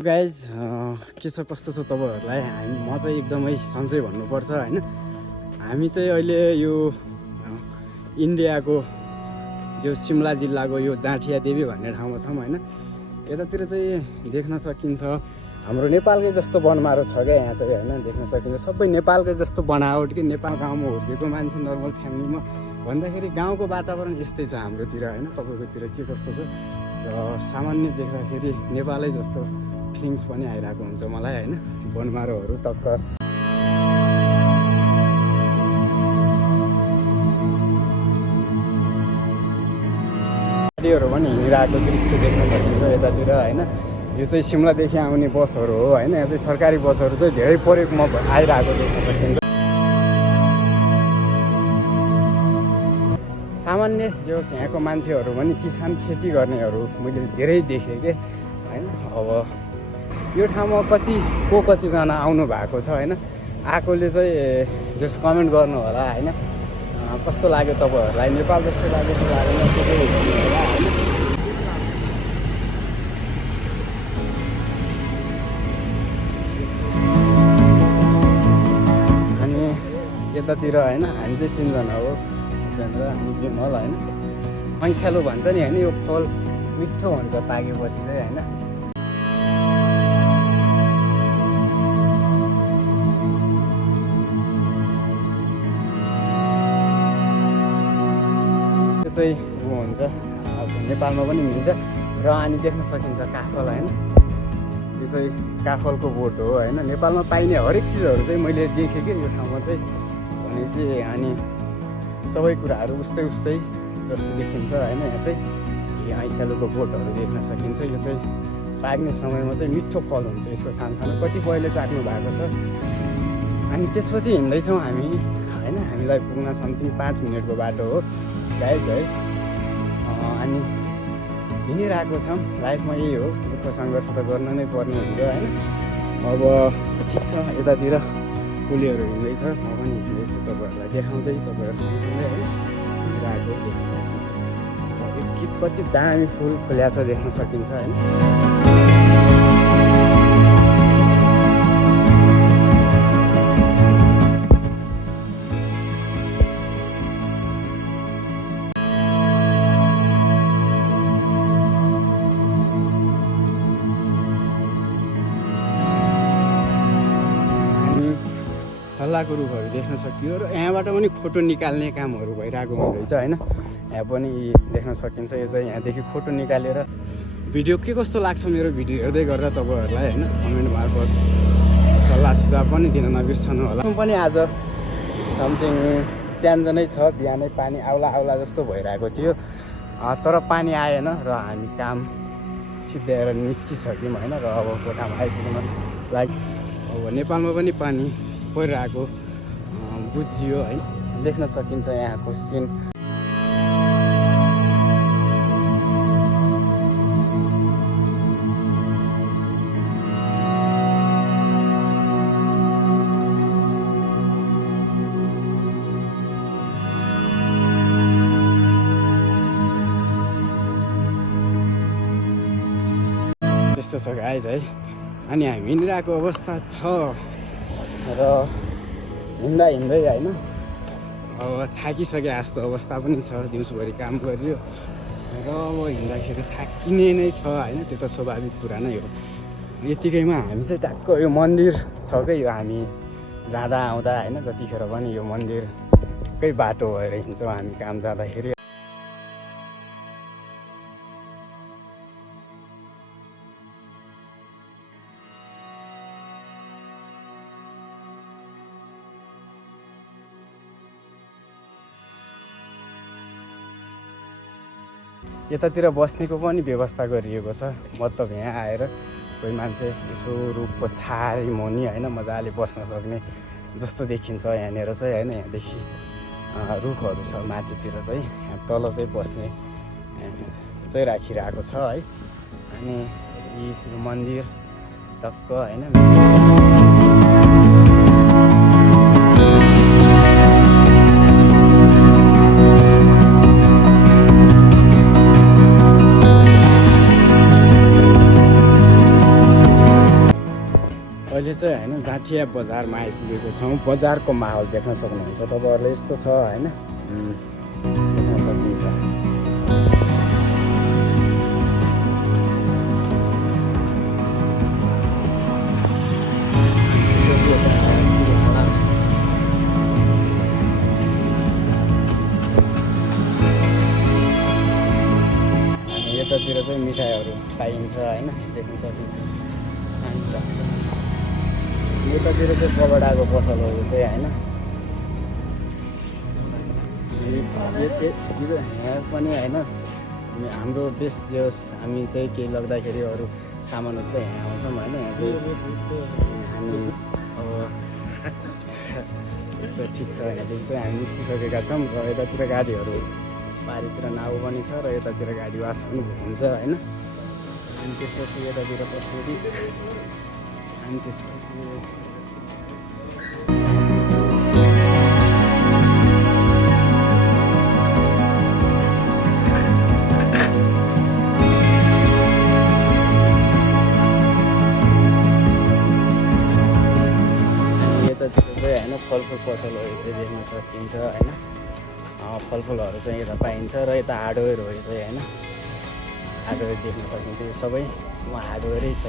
Guys के छ कस्तो छ तपाईँहरूलाई म चाहिँ एकदमै सन्चै भन्नुपर्छ होइन। हामी चाहिँ अहिले यो इन्डियाको जो सिमला जिल्लाको यो जाँठिया देवी भन्ने ठाउँमा छौँ होइन। यतातिर चाहिँ देख्न सकिन्छ हाम्रो नेपालकै जस्तो बनमारो छ क्या यहाँ चाहिँ होइन। देख्न सकिन्छ सबै नेपालकै जस्तो बनावट कि नेपाल गाउँमा हुर्केको मान्छे नर्मल फ्यामिलीमा भन्दाखेरि गाउँको वातावरण यस्तै छ हाम्रोतिर होइन। तपाईँकोतिर के कस्तो छ र सामान्य देख्दाखेरि नेपालै जस्तो फिलिङ्स पनि आइरहेको हुन्छ मलाई होइन। बनमारोहरू टक्क गाडीहरू पनि हिँडिरहेको दृश्य देख्न सकिन्छ यतातिर होइन। यो चाहिँ सिमलादेखि आउने बसहरू हो होइन। यो चाहिँ सरकारी बसहरू चाहिँ धेरै प्रयोगमा आइरहेको देख्न सकिन्छ। सामान्य जो यहाँको मान्छेहरू पनि किसान खेती गर्नेहरू मैले धेरै देखेँ कि होइन। अब यो ठाउँमा कतिजना आउनु भएको छ होइन। आएकोले चाहिँ जस कमेन्ट गर्नु होला होइन। कस्तो लाग्यो तपाईँहरूलाई, नेपाल जस्तो लाग्यो कि लागेन त्यो चाहिँ हेर्नु होला होइन। अनि यतातिर होइन हामी चाहिँ 3 जना हो, उपेन्द्र अनि विमल होइन। मैसालो भन्छ नि होइन, यो फल मिठो हुन्छ पाकेपछि चाहिँ होइन। चाहिँ ऊ हुन्छ नेपालमा पनि मिल्छ र अनि देख्न सकिन्छ काफल होइन। यो चाहिँ काफलको बोट हो होइन। नेपालमा पाइने हरेक चिजहरू चाहिँ मैले देखेँ कि यो ठाउँमा चाहिँ भनेपछि अनि सबै कुराहरू उस्तै जस्तो देखिन्छ होइन। यहाँ चाहिँ ऐँसालुको बोटहरू देख्न सकिन्छ। यो चाहिँ पाक्ने समयमा चाहिँ मिठो फल हुन्छ यसको सानो कतिपयले चाख्नु भएको छ। अनि त्यसपछि हिँड्दैछौँ हामी होइन। हामीलाई पुग्न समथिङ 5 मिनटको बाटो हो गाइज है। अनि हिँडिरहेको छौँ, लाइफमा यही हो, दुःख सङ्घर्ष त गर्न नै पर्ने हुन्छ होइन। अब ठिक छ यतातिर पुलीहरू हिँड्दैछ, म पनि हिँड्दैछु तपाईँहरूलाई देखाउँदै तपाईँहरू सँगसँगै होइन हिँडिरहेको देख्न सकिन्छ। कति दामी फुल फुल्या छ देख्न सकिन्छ होइन। सल्लाहको रुखहरू देख्न सकियो र यहाँबाट पनि फोटो निकाल्ने कामहरू भइरहेको हुँदैछ होइन। यहाँ पनि देख्न सकिन्छ। यो चाहिँ यहाँदेखि फोटो निकालेर भिडियो के कस्तो लाग्छ मेरो भिडियो हेर्दै गर्दा तपाईँहरूलाई होइन कमेन्ट मार्फत सल्लाह सुझाव पनि दिन नबिर्सनु होला। पनि आज समथिङ च्यान्जनै छ, बिहानै पानी आउला जस्तो भइरहेको थियो तर पानी आएन र हामी काम सिद्ध्याएर निस्किसक्यौँ होइन। र अब कोठामा आइपुग्न लागि अब नेपालमा पनि पानी परिरहेको बुझियो है। देख्न सकिन्छ यहाँको सिन। त्यस्तो छ गाइज है। अनि हामी हिँडिरहेको अवस्था छ र हिँड्दै होइन अब थाकिसके जस्तो अवस्था पनि छ। दिउँसोभरि काम गरियो र अब हिँड्दाखेरि थाकिने नै छ होइन। त्यो त स्वाभाविक कुरा नै हो। यतिकैमा हामी चाहिँ टक्क यो मन्दिर छ क्या, यो हामी जाँदा आउँदा होइन जतिखेर पनि यो मन्दिरकै बाटो भएर हिँड्छौँ हामी काम जाँदाखेरि। यतातिर बस्नेको पनि व्यवस्था गरिएको छ, मतलब यहाँ आएर कोही मान्छे यसो रुखको छारी मुनि होइन मजाले बस्न सक्ने जस्तो देखिन्छ यहाँनिर चाहिँ होइन। यहाँदेखि रुखहरू छ माथितिर चाहिँ, यहाँ तल चाहिँ बस्ने चाहिँ राखिरहेको छ है। अनि यो मन्दिर टक्क होइन। अहिले चाहिँ होइन जाँठिया बजारमा आइपुगेको छौँ। बजारको माहौल देख्न सक्नुहुन्छ तपाईँहरूले। यस्तो छ होइन, देख्न सकिन्छ। अनि यतातिर चाहिँ मिठाईहरू पाइन्छ होइन, देख्न सकिन्छ। यतातिर चाहिँ कबडाको पसलहरू चाहिँ होइन, यहाँ पनि होइन हाम्रो बेस जो हामी चाहिँ केही लग्दाखेरि अरू सामानहरू चाहिँ यहाँ आउँछौँ होइन। यहाँ चाहिँ हामी अब यस्तो ठिक छ, यहाँदेखि चाहिँ हामी निस्किसकेका छौँ र यतातिर गाडीहरू पारितिर नाउ पनि छ र यतातिर गाडी वास पनि हुन्छ होइन। अनि त्यसपछि यतातिर पस्दाखेरि अनि त्यसपछि होइन फलफुल पसलहरू चाहिँ देख्न सकिन्छ होइन। फलफुलहरू चाहिँ यता पाइन्छ र यता हार्डवेयरहरू चाहिँ होइन, हार्डवेयर देख्न सकिन्छ। यो सबै हार्डवेयरै छ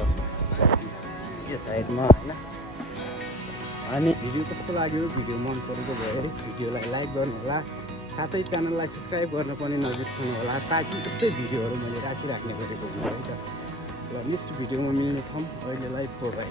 यो साइडमा होइन। अनि भिडियो कस्तो लाग्यो, भिडियो मन परेको भयो भिडियोलाई लाइक गर्नु होला, साथै च्यानललाई सब्सक्राइब गर्न पनि नबिर्सनु होला, ताकि यस्तै भिडियोहरू मैले राखिराख्ने गरेको हुन्छ है त। र नेक्स्ट भिडियोमा मिल्नेछौँ। अहिलेलाई बाइ।